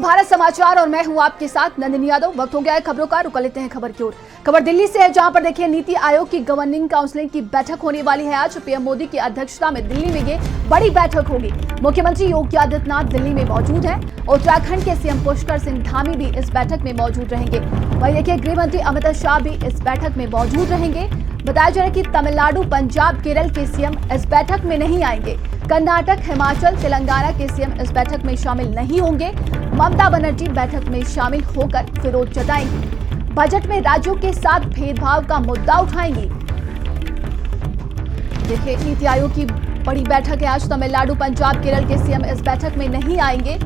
भारत समाचार और मैं हूं आपके साथ नंदिनी यादव। वक्त हो गया है खबरों का, रुक लेते हैं खबर की ओर। खबर दिल्ली से है, जहां पर देखिए नीति आयोग की गवर्निंग काउंसिल की बैठक होने वाली है आज। पीएम मोदी की अध्यक्षता में दिल्ली में ये बड़ी बैठक होगी। मुख्यमंत्री योगी आदित्यनाथ दिल्ली में मौजूद है। उत्तराखंड के सीएम पुष्कर सिंह धामी भी इस बैठक में मौजूद रहेंगे। वहीं देखिए गृह मंत्री अमित शाह भी इस बैठक में मौजूद रहेंगे। बताया जा रहा है कि तमिलनाडु, पंजाब, केरल के सीएम इस बैठक में नहीं आएंगे। कर्नाटक, हिमाचल, तेलंगाना के सीएम इस बैठक में शामिल नहीं होंगे। ममता बनर्जी बैठक में शामिल होकर विरोध जताएंगी। बजट में राज्यों के साथ भेदभाव का मुद्दा उठाएंगी। देखिए नीति आयोग की बड़ी बैठक है आज। तमिलनाडु, पंजाब, केरल के सीएम इस बैठक में नहीं आएंगे।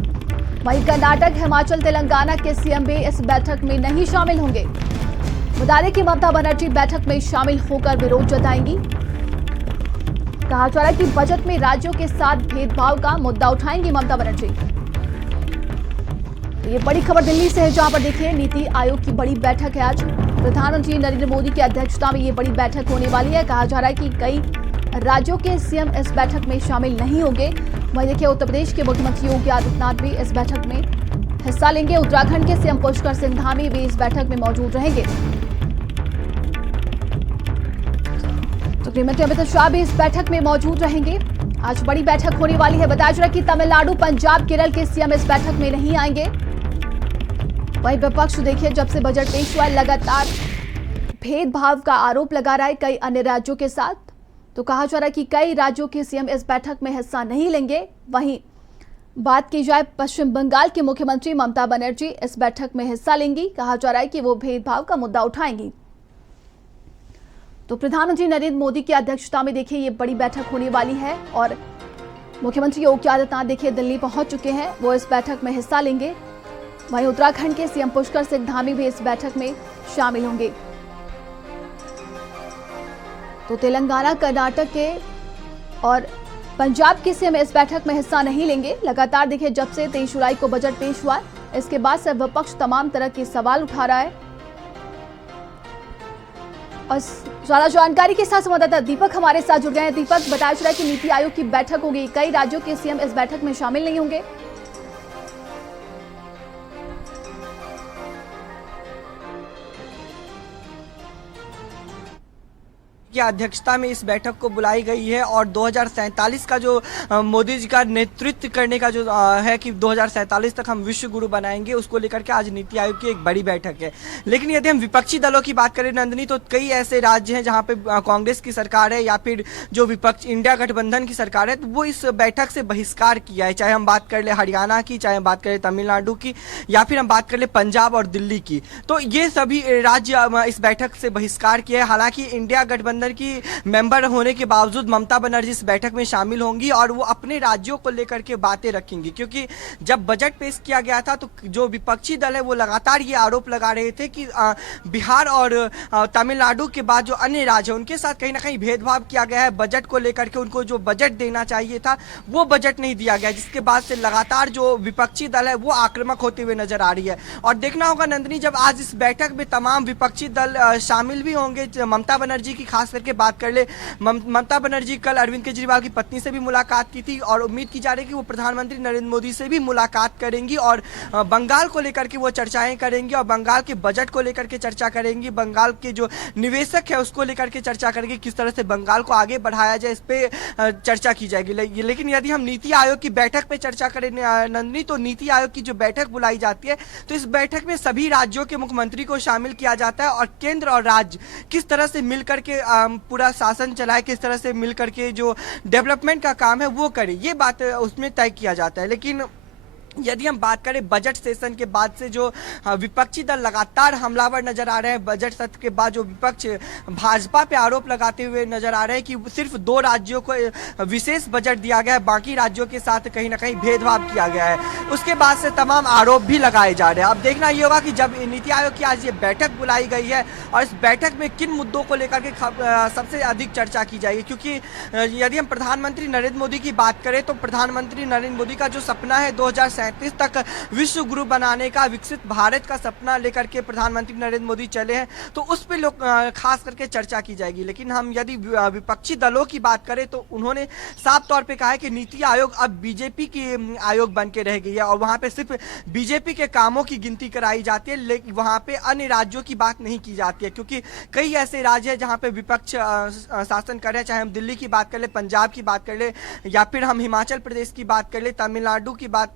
वहीं कर्नाटक, हिमाचल, तेलंगाना के सीएम भी इस बैठक में नहीं शामिल होंगे। बता दें कि ममता बनर्जी बैठक में शामिल होकर विरोध जताएंगी। कहा जा रहा है कि बजट में राज्यों के साथ भेदभाव का मुद्दा उठाएंगी ममता बनर्जी। ये बड़ी खबर दिल्ली से है, जहां पर देखिए नीति आयोग की बड़ी बैठक है आज। प्रधानमंत्री नरेंद्र मोदी की अध्यक्षता में ये बड़ी बैठक होने वाली है। कहा जा रहा है कि कई राज्यों के सीएम इस बैठक में शामिल नहीं होंगे। वहीं देखिए उत्तर प्रदेश के मुख्यमंत्री योगी आदित्यनाथ भी इस बैठक में हिस्सा लेंगे। उत्तराखंड के सीएम पुष्कर सिंह धामी भी इस बैठक में मौजूद रहेंगे। तो गृहमंत्री अमित शाह भी इस बैठक में मौजूद रहेंगे। आज बड़ी बैठक होने वाली है। बताया जा रहा है कि तमिलनाडु, पंजाब, केरल के सीएम इस बैठक में नहीं आएंगे। वहीं विपक्ष देखिए जब से बजट पेश हुआ लगातार भेदभाव का आरोप लगा रहा है कई अन्य राज्यों के साथ। तो कहा जा रहा है कि कई राज्यों के सीएम इस बैठक में हिस्सा नहीं लेंगे। वहीं बात की जाए पश्चिम बंगाल के मुख्यमंत्री ममता बनर्जी इस बैठक में हिस्सा लेंगी। कहा जा रहा है कि वो भेदभाव का मुद्दा उठाएंगी। तो प्रधानमंत्री नरेंद्र मोदी की अध्यक्षता में देखिए ये बड़ी बैठक होने वाली है और मुख्यमंत्री योगी आदित्यनाथ देखिए दिल्ली पहुंच चुके हैं। वो इस बैठक में हिस्सा लेंगे। वहीं उत्तराखंड के सीएम पुष्कर सिंह धामी भी इस बैठक में शामिल होंगे। तो तेलंगाना, कर्नाटक के और पंजाब के सीएम इस बैठक में हिस्सा नहीं लेंगे। लगातार देखिए जब से 23 जुलाई को बजट पेश हुआ, इसके बाद से विपक्ष तमाम तरह के सवाल उठा रहा है। और ज्यादा जानकारी के साथ संवाददाता दीपक हमारे साथ जुड़ गए हैं। दीपक, बताया जा रहा है कि नीति आयोग की बैठक होगी, कई राज्यों के सीएम इस बैठक में शामिल नहीं होंगे। की अध्यक्षता में इस बैठक को बुलाई गई है और 2047 का जो मोदी जी का नेतृत्व करने का जो है कि 2047 तक हम विश्व गुरु बनाएंगे, उसको लेकर के आज नीति आयोग की एक बड़ी बैठक है। लेकिन यदि हम विपक्षी दलों की बात करें नंदिनी, तो कई ऐसे राज्य हैं जहां पे कांग्रेस की सरकार है या फिर जो विपक्ष इंडिया गठबंधन की सरकार है, तो वो इस बैठक से बहिष्कार किया है। चाहे हम बात कर ले हरियाणा की, चाहे हम बात करें तमिलनाडु की, या फिर हम बात कर ले पंजाब और दिल्ली की, तो ये सभी राज्य इस बैठक से बहिष्कार किया है। हालांकि इंडिया गठबंधन की मेंबर होने के बावजूद ममता बनर्जी इस बैठक में शामिल होंगी और वो अपने राज्यों को लेकर के बातें रखेंगी, क्योंकि जब बजट पेश किया गया था तो जो विपक्षी दल है वो लगातार ये आरोप लगा रहे थे कि बिहार और तमिलनाडु के बाद जो अन्य राज्य हैं उनके साथ कहीं ना कहीं भेदभाव किया गया है। बजट को लेकर के उनको जो बजट देना चाहिए था वो बजट नहीं दिया गया, जिसके बाद से लगातार जो विपक्षी दल है वो आक्रामक होते हुए नजर आ रही है। और देखना होगा नंदिनी, जब आज इस बैठक में तमाम विपक्षी दल शामिल भी होंगे। ममता बनर्जी की खास करके बात कर ले, ममता बनर्जी कल अरविंद केजरीवाल की पत्नी से भी मुलाकात की थी और उम्मीद की जा रही है कि वो प्रधानमंत्री नरेंद्र मोदी से भी मुलाकात करेंगी और बंगाल को लेकर के वो चर्चाएं करेंगी और बंगाल के बजट को लेकर के चर्चा करेंगी। बंगाल के जो निवेशक है उसको लेकर के चर्चा करेंगे, किस तरह से बंगाल को आगे बढ़ाया जाए, इस पे चर्चा की जाएगी। लेकिन यदि हम नीति आयोग की बैठक पे चर्चा करें नंदिनी, तो नीति आयोग की जो बैठक बुलाई जाती है तो इस बैठक में सभी राज्यों के मुख्यमंत्री को शामिल किया जाता है और केंद्र और राज्य किस तरह से मिलकर के पूरा शासन चलाए, किस तरह से मिलकर के जो डेवलपमेंट का काम है वो करे, ये बात उसमें तय किया जाता है। लेकिन यदि हम बात करें बजट सेशन के बाद से जो विपक्षी दल लगातार हमलावर नजर आ रहे हैं, बजट सत्र के बाद जो विपक्ष भाजपा पे आरोप लगाते हुए नजर आ रहे हैं कि सिर्फ 2 राज्यों को विशेष बजट दिया गया है, बाकी राज्यों के साथ कहीं ना कहीं भेदभाव किया गया है, उसके बाद से तमाम आरोप भी लगाए जा रहे हैं। अब देखना ये होगा कि जब नीति आयोग की आज ये बैठक बुलाई गई है और इस बैठक में किन मुद्दों को लेकर के सबसे अधिक चर्चा की जाएगी, क्योंकि यदि हम प्रधानमंत्री नरेंद्र मोदी की बात करें तो प्रधानमंत्री नरेंद्र मोदी का जो सपना है 2047 2037 तक विश्व गुरु बनाने का, विकसित भारत का सपना लेकर के प्रधानमंत्री नरेंद्र मोदी चले हैं, तो उस पर लोग खास करके चर्चा की जाएगी। लेकिन हम यदि विपक्षी दलों की बात करें तो उन्होंने साफ तौर पे कहा है कि नीति आयोग अब बीजेपी की आयोग बन के रह गई है और वहां पे सिर्फ बीजेपी के कामों की गिनती कराई जाती है, लेकिन वहां पे अन्य राज्यों की बात नहीं की जाती है, क्योंकि कई ऐसे राज्य हैं जहां पे विपक्ष शासन कर रहे हैं। चाहे हम दिल्ली की बात कर ले, पंजाब की बात कर ले, या फिर हम हिमाचल प्रदेश की बात कर ले, तमिलनाडु की बात,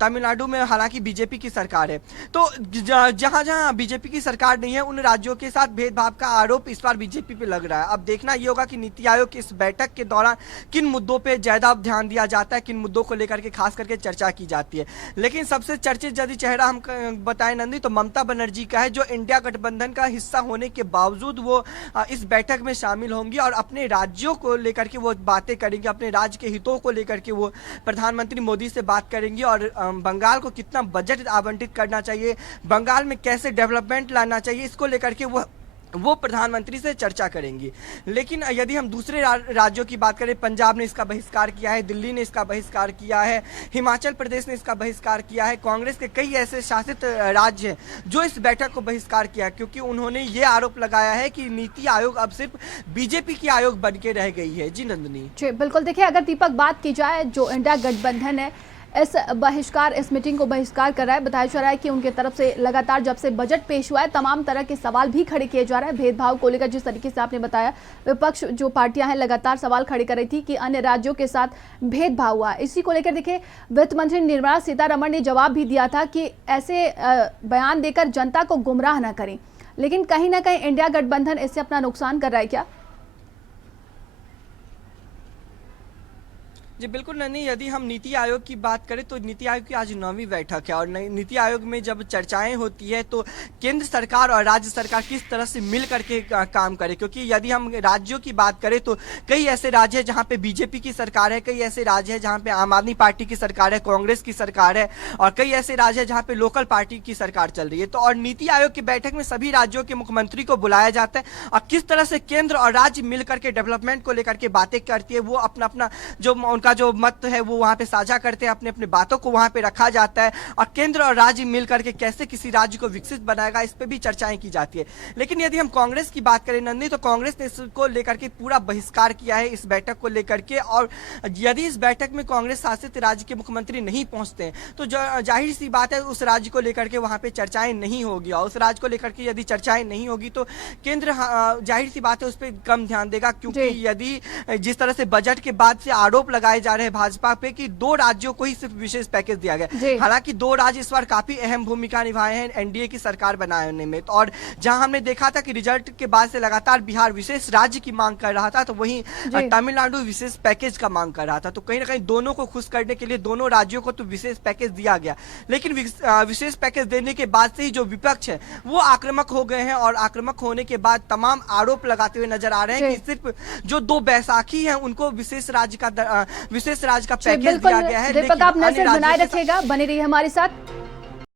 तमिलनाडु में हालांकि बीजेपी की सरकार है। तो जहां जहां बीजेपी की सरकार नहीं है उन राज्यों के साथ भेदभाव का आरोप इस बार बीजेपी पे लग रहा है। अब देखना ये होगा कि नीति आयोग की इस बैठक के दौरान किन मुद्दों पे ज्यादा ध्यान दिया जाता है, किन मुद्दों को लेकर के खास करके चर्चा की जाती है। लेकिन सबसे चर्चित यदि चेहरा हम बताएं नंदी तो ममता बनर्जी का है, जो इंडिया गठबंधन का हिस्सा होने के बावजूद वो इस बैठक में शामिल होंगी और अपने राज्यों को लेकर के वो बातें करेंगे, अपने राज्य के हितों को लेकर के वो प्रधानमंत्री मोदी से बात करेंगी और बंगाल को कितना बजट आवंटित करना चाहिए, बंगाल में कैसे डेवलपमेंट लाना चाहिए, इसको लेकर के वो प्रधानमंत्री से चर्चा करेंगी। लेकिन यदि हम दूसरे राज्यों की बात करें, पंजाब ने इसका बहिष्कार किया है, दिल्ली ने इसका बहिष्कार किया है, हिमाचल प्रदेश ने इसका बहिष्कार किया है, कांग्रेस के कई ऐसे शासित राज्य हैं जो इस बैठक को बहिष्कार किया, क्योंकि उन्होंने ये आरोप लगाया है कि नीति आयोग अब सिर्फ बीजेपी की आयोग बन के रह गई है। जी नंदिनी जी बिल्कुल, देखिए अगर दीपक बात की जाए, जो इंडिया गठबंधन है इस मीटिंग को बहिष्कार कर रहा है। बताया जा रहा है कि उनके तरफ से लगातार जब से बजट पेश हुआ है तमाम तरह के सवाल भी खड़े किए जा रहे हैं भेदभाव को लेकर। जिस तरीके से आपने बताया, विपक्ष जो पार्टियां हैं लगातार सवाल खड़े कर रही थी कि अन्य राज्यों के साथ भेदभाव हुआ। इसी को लेकर देखिए वित्त मंत्री निर्मला सीतारमण ने जवाब भी दिया था कि ऐसे बयान देकर जनता को गुमराह न करें। लेकिन कहीं ना कहीं इंडिया गठबंधन इससे अपना नुकसान कर रहा है क्या? जी बिल्कुल नहीं। यदि हम नीति आयोग की बात करें तो नीति आयोग की आज 9वीं बैठक है और नीति आयोग में जब चर्चाएं होती है तो केंद्र सरकार और राज्य सरकार किस तरह से मिल करके काम करे, क्योंकि यदि हम राज्यों की बात करें तो कई ऐसे राज्य हैं जहां पे बीजेपी की सरकार है, कई ऐसे राज्य हैं जहां पे आम आदमी पार्टी की सरकार है, कांग्रेस की सरकार है, और कई ऐसे राज्य हैं जहां पे लोकल पार्टी की सरकार चल रही है। तो और नीति आयोग की बैठक में सभी राज्यों के मुख्यमंत्री को बुलाया जाता है और किस तरह से केंद्र और राज्य मिलकर के डेवलपमेंट को लेकर के बातें करती है, वो अपना अपना जो उनका जो मत है वो वहां पे साझा करते हैं, अपने अपने बातों को वहां पे रखा जाता है और केंद्र और राज्य मिलकर के कैसे किसी राज्य को विकसित बनाएगा इस पे भी चर्चाएं की जाती है। लेकिन यदि हम कांग्रेस की बात करें नंदी, तो कांग्रेस ने इसको लेकर के पूरा बहिष्कार किया है इस बैठक को लेकर के, और यदि इस बैठक में कांग्रेस शासित राज्य के मुख्यमंत्री नहीं पहुंचते हैं तो जाहिर सी बात है उस राज्य को लेकर के वहां पे चर्चाएं नहीं होगी, और उस राज्य को लेकर के यदि चर्चाएं नहीं होगी तो केंद्र जाहिर सी बात है उस पर कम ध्यान देगा, क्योंकि यदि जिस तरह से बजट के बाद से आरोप लगाए जा रहे हैं भाजपा पे कि 2 राज्यों को ही सिर्फ विशेष पैकेज दिया गया, हालांकि 2 राज्य इस बार काफी अहम भूमिका निभाए हैं एनडीए की सरकार बनाने में। तो और जहां हमने देखा था कि रिजल्ट के बाद से लगातार बिहार विशेष राज्य की मांग कर रहा था, तो वहीं तमिलनाडु विशेष पैकेज का मांग कर रहा था। तो कहीं ना कहीं दोनों को खुश करने के लिए दोनों राज्यों को तो विशेष पैकेज दिया गया, लेकिन विशेष पैकेज देने के बाद से ही जो विपक्ष है वो आक्रामक हो गए हैं और आक्रामक होने के बाद तमाम आरोप लगाते हुए नजर आ रहे हैं कि सिर्फ जो 2 बैसाखी हैं उनको विशेष राज्य का पैकेज दिया गया है। दीपक, आप नजर बनाए रखिएगा, बने रहिए हमारे साथ।